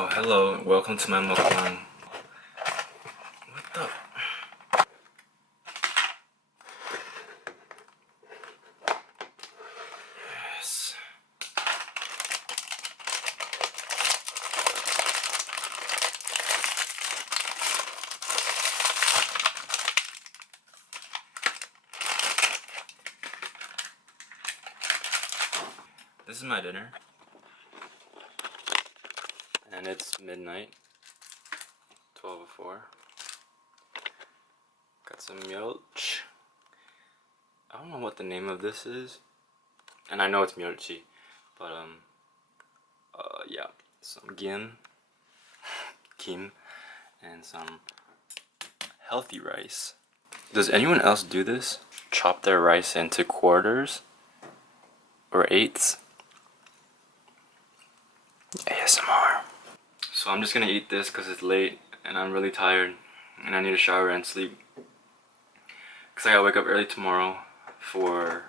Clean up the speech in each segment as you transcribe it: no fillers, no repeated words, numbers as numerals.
Oh, hello, welcome to my mukbang. What the? Yes. This is my dinner. And it's midnight. 12:04. Got some myeolch. I don't know what the name of this is. And I know it's myeolchi. But yeah. Some kim, and some healthy rice. Does anyone else do this? Chop their rice into quarters? Or eighths? ASMR. So I'm just gonna eat this because it's late and I'm really tired and I need a shower and sleep. Because I gotta wake up early tomorrow for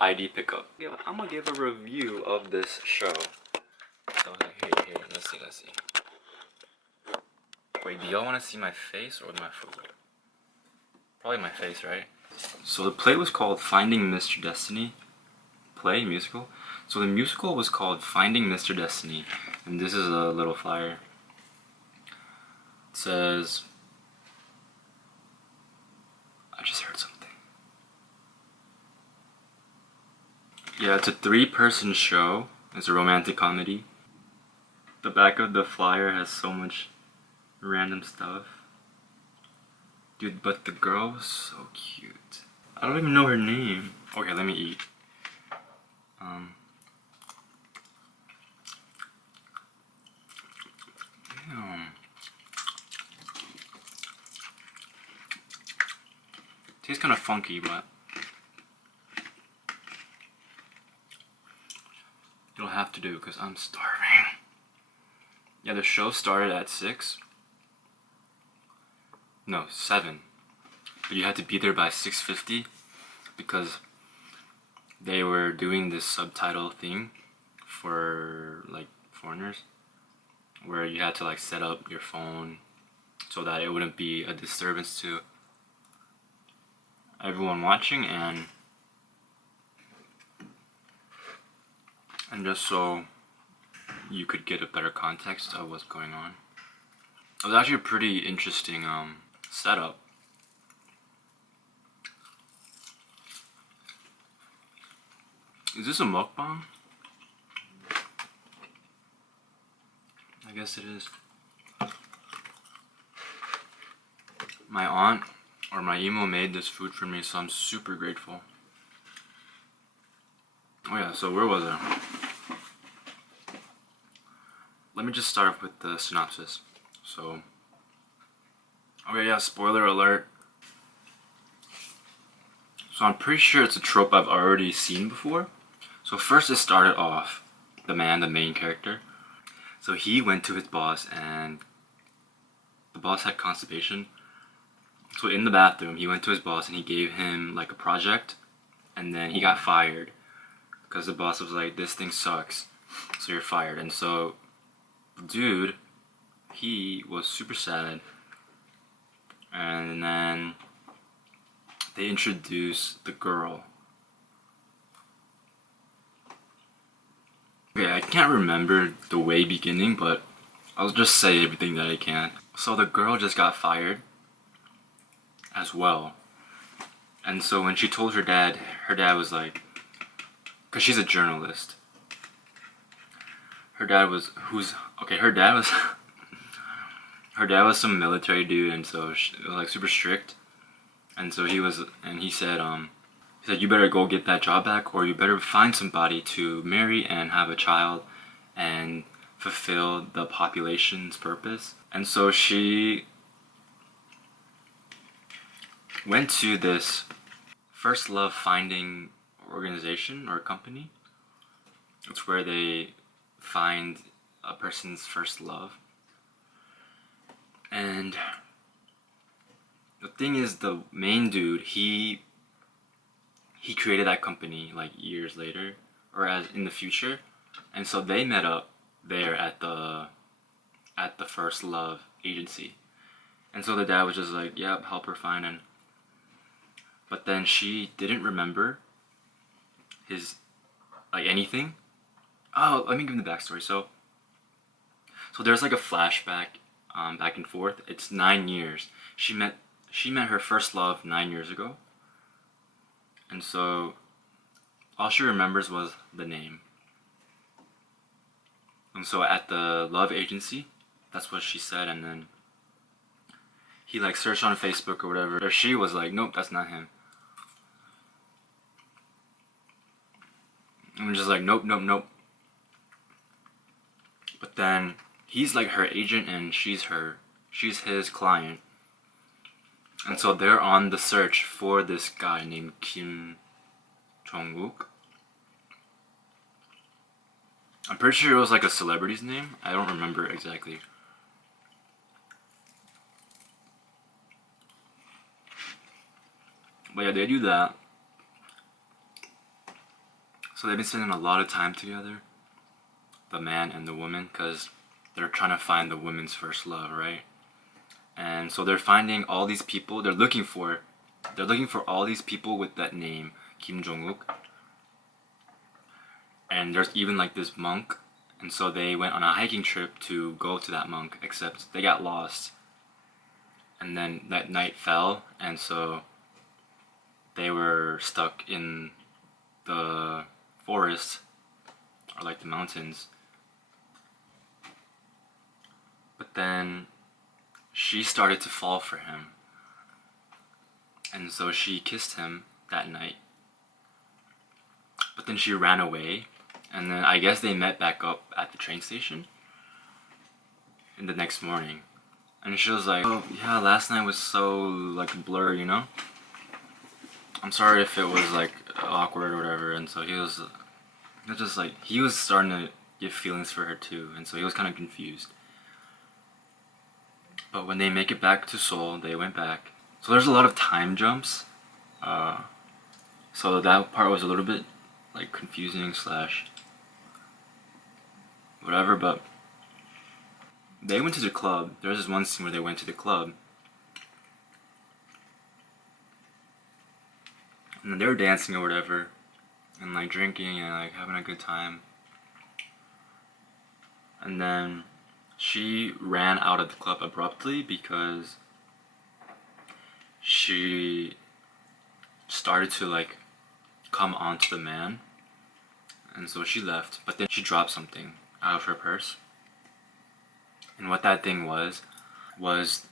ID pickup. I'm gonna give a review of this show. So here, let's see. Wait, do y'all wanna see my face or my food? Probably my face, right? So the play was called Finding Mr. Destiny. Play, musical. So the musical was called Finding Mr. Destiny. And this is a little flyer. It says, I just heard something. Yeah, it's a 3-person show. It's a romantic comedy. The back of the flyer has so much random stuff. Dude, but the girl was so cute. I don't even know her name. Okay, let me eat. Damn. Tastes kind of funky, but it'll have to do because I'm starving. Yeah, the show started at 6. No, 7. But you had to be there by 6:50 because they were doing this subtitle thing for like foreigners where you had to like set up your phone so that it wouldn't be a disturbance to everyone watching and just so you could get a better context of what's going on. It was actually a pretty interesting setup. Is this a mukbang? I guess it is. My aunt or my emo made this food for me, so I'm super grateful. Oh yeah, so where was I? Let me just start off with the synopsis. So, okay, yeah, spoiler alert. So I'm pretty sure it's a trope I've already seen before. So first it started off, the main character. So he went to his boss and the boss had constipation. So in the bathroom, he went to his boss and he gave him like a project and then he got fired because the boss was like, this thing sucks, so you're fired. And so the dude, he was super sad, and then they introduced the girl. Okay, I can't remember the way beginning, but I'll just say everything that I can. So the girl just got fired as well. And so when she told her dad was like, because she's a journalist. Her dad was, her dad was, her dad was some military dude, and so it was like super strict. And so he said, you better go get that job back, or you better find somebody to marry and have a child and fulfill the population's purpose. And so she went to this first love finding organization or company. It's where they find a person's first love. And the thing is, the main dude, he created that company like years later, or as in the future. And so they met up there at the First Love agency. And so the dad was just like, yep, help her find him. But then she didn't remember his, like, anything. Oh, let me give him the backstory. So there's like a flashback, back and forth. It's 9 years. She met her first love 9 years ago. And so all she remembers was the name. And so at the love agency, that's what she said, and then he like searched on Facebook or whatever. Or she was like, nope, that's not him. And I'm just like, nope, nope, nope. But then he's like her agent and she's his client. And so they're on the search for this guy named Kim Jong-wook. I'm pretty sure it was like a celebrity's name. I don't remember exactly. But yeah, they do that. So they've been spending a lot of time together, the man and the woman, because they're trying to find the woman's first love, right? And so they're finding all these people. They're looking for all these people with that name, Kim Jong-wook. And there's even like this monk. And so they went on a hiking trip to go to that monk, except they got lost. And then that night fell, and so they were stuck in the forest, or like the mountains. But then she started to fall for him. And so she kissed him that night. But then she ran away. And then I guess they met back up at the train station in the next morning. And she was like, oh yeah, last night was so like a blur, you know? I'm sorry if it was like awkward or whatever. And so he was just like, he was starting to get feelings for her too. And so he was kind of confused. But when they make it back to Seoul, they went back. So there's a lot of time jumps. So that part was a little bit like confusing / whatever, but they went to the club. There's this one scene where they went to the club. And then they were dancing or whatever. And like drinking and like having a good time. And then she ran out of the club abruptly because she started to like come onto the man. And so she left, but then she dropped something out of her purse. And what that thing was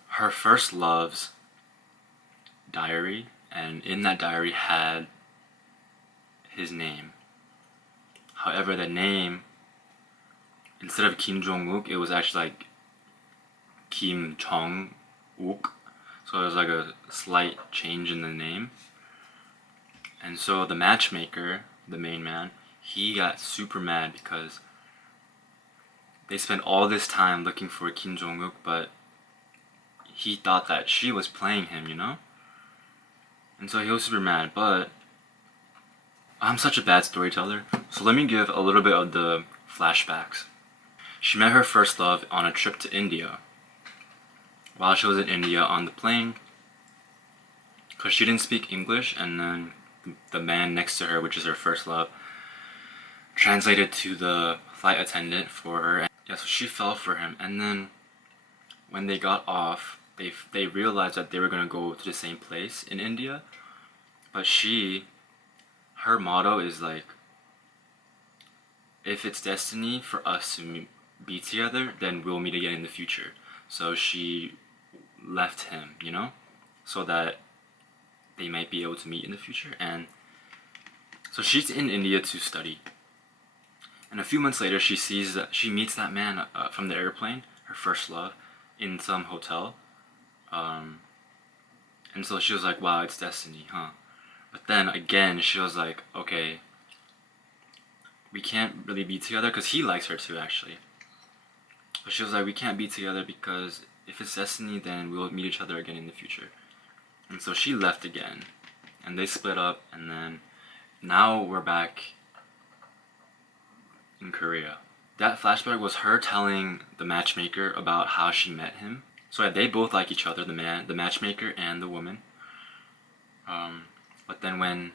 her first love's diary, and in that diary had his name. However, the name, instead of Kim Jong-wook, it was actually like Kim Jong-wook. So it was like a slight change in the name. And so the matchmaker, the main man, he got super mad because they spent all this time looking for Kim Jong-wook, but he thought that she was playing him, you know? And so he was super mad, but I'm such a bad storyteller. So let me give a little bit of the flashbacks. She met her first love on a trip to India. While she was in India on the plane, because she didn't speak English, and then the man next to her, which is her first love, translated to the flight attendant for her. And yeah, so she fell for him, and then when they got off, they realized that they were gonna go to the same place in India, but her motto is like, if it's destiny for us to be together, then we'll meet again in the future. So she left him, you know, so that they might be able to meet in the future. And so she's in India to study. And a few months later, she meets that man from the airplane, her first love, in some hotel. And so she was like, wow, it's destiny, huh? But then again, she was like, okay, we can't really be together, because he likes her too, actually. But she was like, we can't be together because if it's destiny, then we'll meet each other again in the future. And so she left again, and they split up, and then now we're back in Korea. that flashback was her telling the matchmaker about how she met him. So they both like each other, the matchmaker and the woman. But then when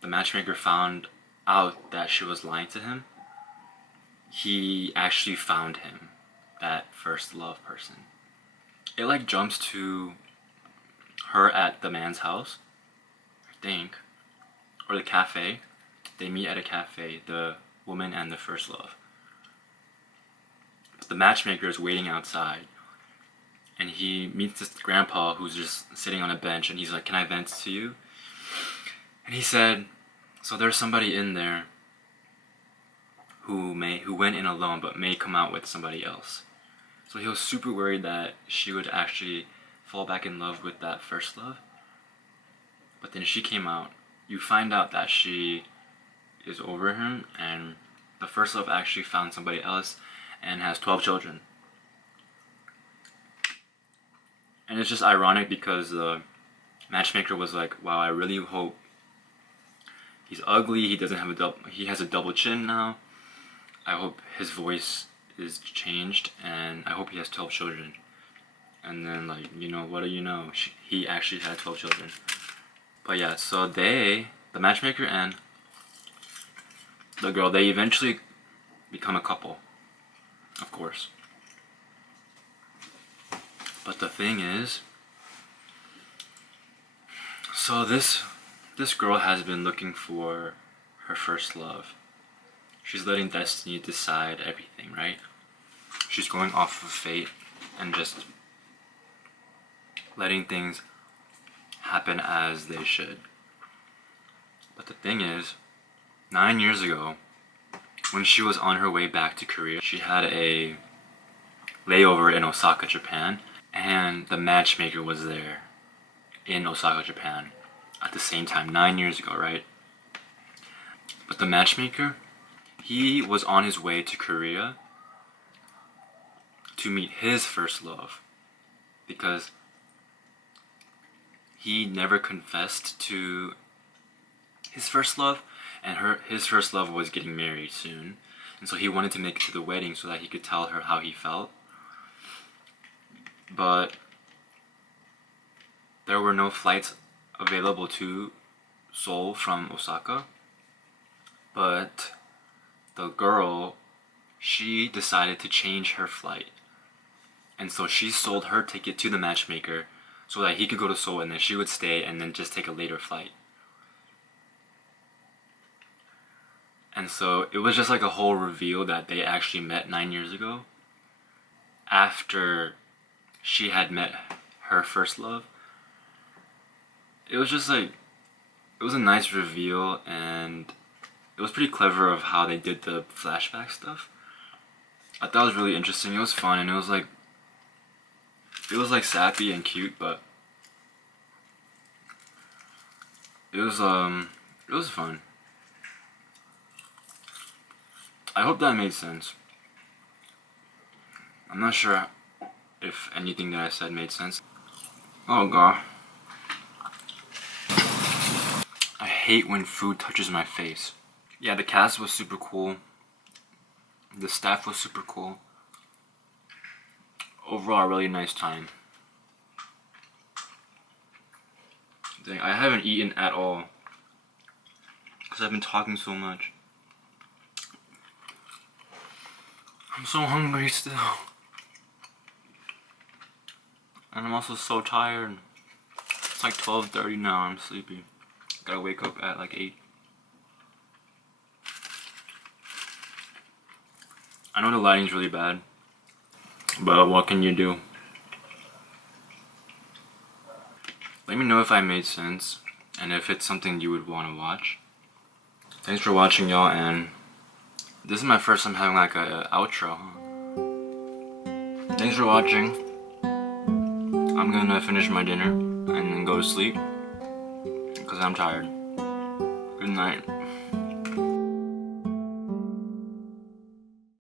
the matchmaker found out that she was lying to him, he actually found him, that first love person. It like jumps to her at the man's house, I think, or the cafe. They meet at a cafe, the woman and the first love. But the matchmaker is waiting outside, and he meets this grandpa who's just sitting on a bench, and he's like, "Can I vent to you?" And he said, "So there's somebody in there who went in alone but may come out with somebody else." So he was super worried that she would actually fall back in love with that first love. But then she came out. You find out that she is over him, and the first love actually found somebody else and has 12 children. And it's just ironic because the matchmaker was like, "Wow, I really hope he's ugly, he has a double chin now. I hope his voice is changed, and I hope he has 12 children." And then, like, you know, what do you know? He actually had 12 children. But yeah, so the matchmaker and the girl, they eventually become a couple, of course. But the thing is, so this girl has been looking for her first love. She's letting destiny decide everything, right? She's going off of fate and just letting things happen as they should. But the thing is, 9 years ago, when she was on her way back to Korea, she had a layover in Osaka, Japan, and the matchmaker was there in Osaka, Japan at the same time, 9 years ago, right? But the matchmaker, he was on his way to Korea to meet his first love because he never confessed to his first love, and his first love was getting married soon, and so he wanted to make it to the wedding so that he could tell her how he felt. But there were no flights available to Seoul from Osaka. But the girl, she decided to change her flight, and so she sold her ticket to the matchmaker so that he could go to Seoul, and then she would stay and then just take a later flight. And so it was just like a whole reveal that they actually met 9 years ago after she had met her first love. It was just like, it was a nice reveal, and it was pretty clever of how they did the flashback stuff. I thought it was really interesting. It was fun, and it was like sappy and cute, but it was fun. I hope that made sense. I'm not sure if anything that I said made sense. Oh god. I hate when food touches my face. Yeah, the cast was super cool. The staff was super cool. Overall, a really nice time. Dang, I haven't eaten at all because I've been talking so much. I'm so hungry still. And I'm also so tired. It's like 12:30 now, I'm sleepy. Gotta wake up at like 8. I know the lighting's really bad, but what can you do? Let me know if I made sense, and if it's something you would want to watch. Thanks for watching, y'all, and this is my first time having like a outro. Thanks for watching. I'm gonna finish my dinner and then go to sleep because I'm tired. Good night.